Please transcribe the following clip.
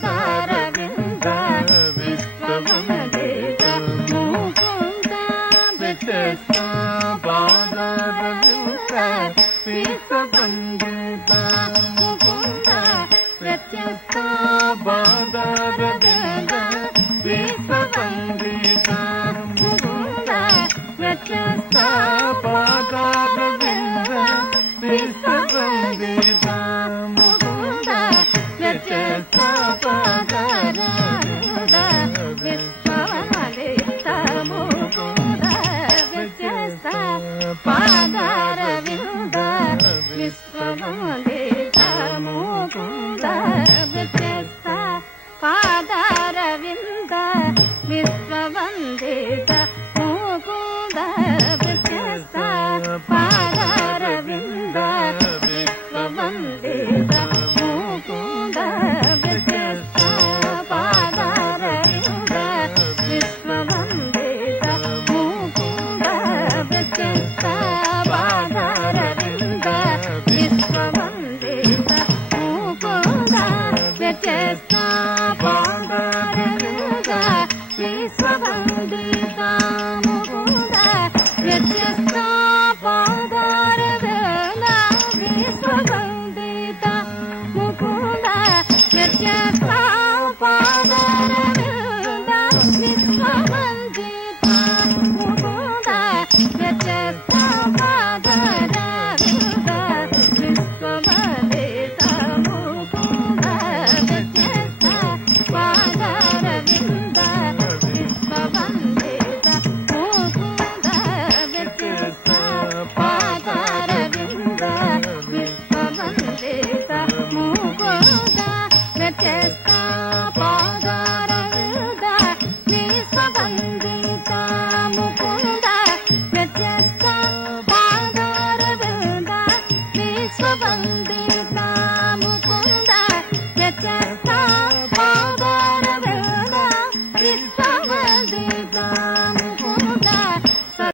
పాదారవింద విశ్వవందిత Mukunda వ్యత్యస్త పాదారవింద విశ్వవందిత Mukunda వ్యత్యస్త పాదారవింద విశ్వవందిత Mukunda వ్యత్యస్త పాదారవింద విశ్వవందిత Mukunda వ్యత్యస్త పాదారవింద విశ్వవందిత Mukunda వ్యత్యస్త పాదారవింద విశ్వవందిత Mukunda వ్యత్యస్త పాదారవింద విశ్వవందిత Mukunda వ్యత్యస్త పాదారవింద విశ్వవందిత Mukunda వ్యత్యస్త పాదారవింద విశ్వవందిత Mukunda వ్యత్యస్త పాదారవింద విశ్వవందిత Mukunda వ్యత్యస్త పాదారవింద విశ్వవందిత Mukunda వ్యత్యస్త పాదారవింద విశ్వవందిత Mukunda వ్యత్యస్త